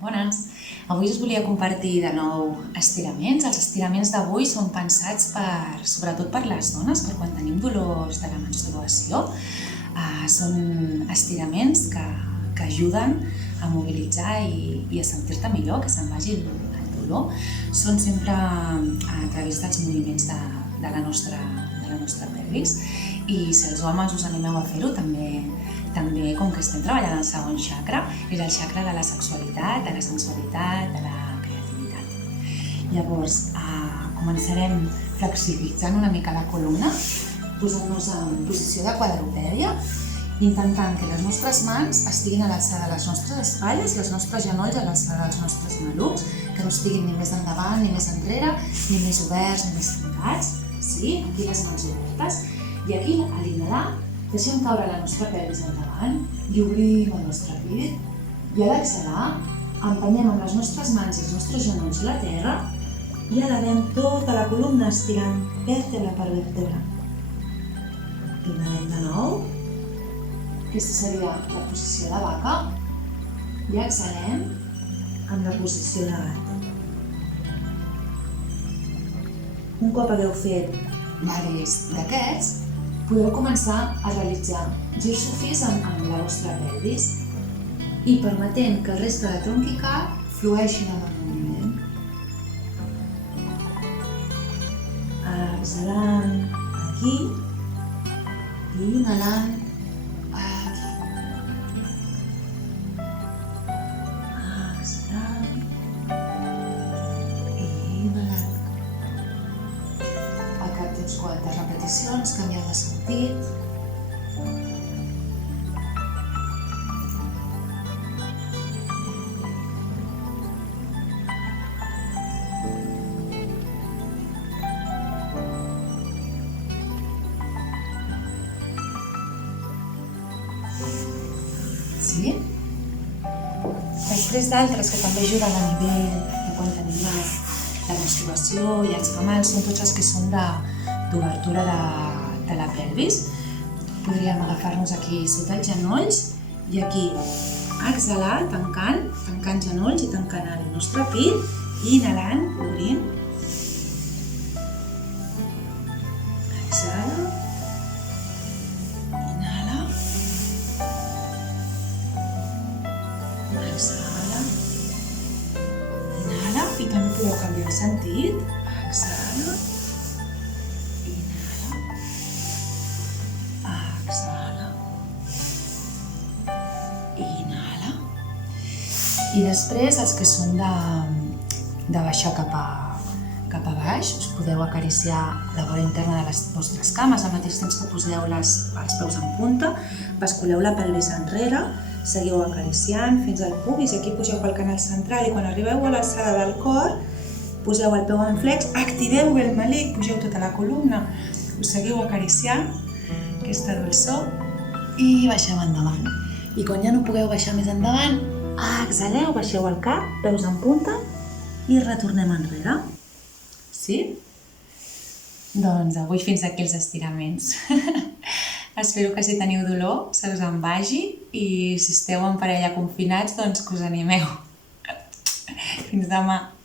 Bones! Avui us volia compartir de nou estiraments. Els estiraments d'avui són pensats sobretot per les dones, per quan tenim dolors de la menstruació. Són estiraments que ajuden a mobilitzar i a sentir-te millor, que se'n vagi el dolor. Són sempre a través dels moviments de la nostra pelvis, i si els homes us animeu a fer-ho, també com que estem treballant el segon chakra, és el chakra de la sexualitat, de la sensualitat, de la creativitat. Llavors, començarem flexibilitzant una mica la columna, posant-nos en posició de quadrupèdia, intentant que les nostres mans estiguin a l'alçada de les nostres espatlles i els nostres genolls a l'alçada dels nostres malucs, que no estiguin ni més endavant ni més enrere, ni més oberts ni més tancats. Sí, aquí les mans obertes. I aquí, a l'inhalar, deixem caure la nostra pelvis endavant i obrim el nostre pit. I a l'exhalar, empenyem amb les nostres mans i els nostres genolls a la terra i elevem tota la columna estirant vèrtebra per vèrtebra. Inhalem de nou. Aquesta seria la posició de vaca. I exhalem amb la posició de gat. Un cop hagueu fet diversos d'aquests, podeu començar a realitzar girs sufís amb la vostra pelvis i permetent que el reste de tronc i cap flueixin amb el moviment. Exhalant aquí i inhalant aquí. Exhalant i inhalant. Al cap d'unes quantes repeticions canvieu de sentit. Sí? Després d'altres que també ajuden a nivell de quan tenim la menstruació i els camals, són tots els que són d'obertura de la pelvis. Podríem agafar-nos aquí sota els genolls i aquí exhalar, tancant genolls i tancant el nostre pit i inhalant, obrint. Exhala. Inhala. Exhala. Inhala. I també podeu canviar el sentit. Exhala. Inhala. Exhala. Inhala. I després els que són de baixar cap a baix, us podeu acariciar la vora interna de les vostres cames al mateix temps que poseu els peus en punta, basculeu la pelvis enrere, seguiu acariciant fins al pubis i aquí pugeu pel canal central i quan arribeu a l'alçada del cor poseu el peu en flex, activeu bé el melic, pugeu tota la columna, us seguiu acariciant aquesta dolçor i baixeu endavant. I quan ja no pugueu baixar més endavant, exhaleu, baixeu el cap, peus en punta i retornem enrere. Sí? Doncs avui fins aquí els estiraments. Espero que si teniu dolor se us en vagi i si esteu en parella confinats, doncs que us animeu. Fins demà.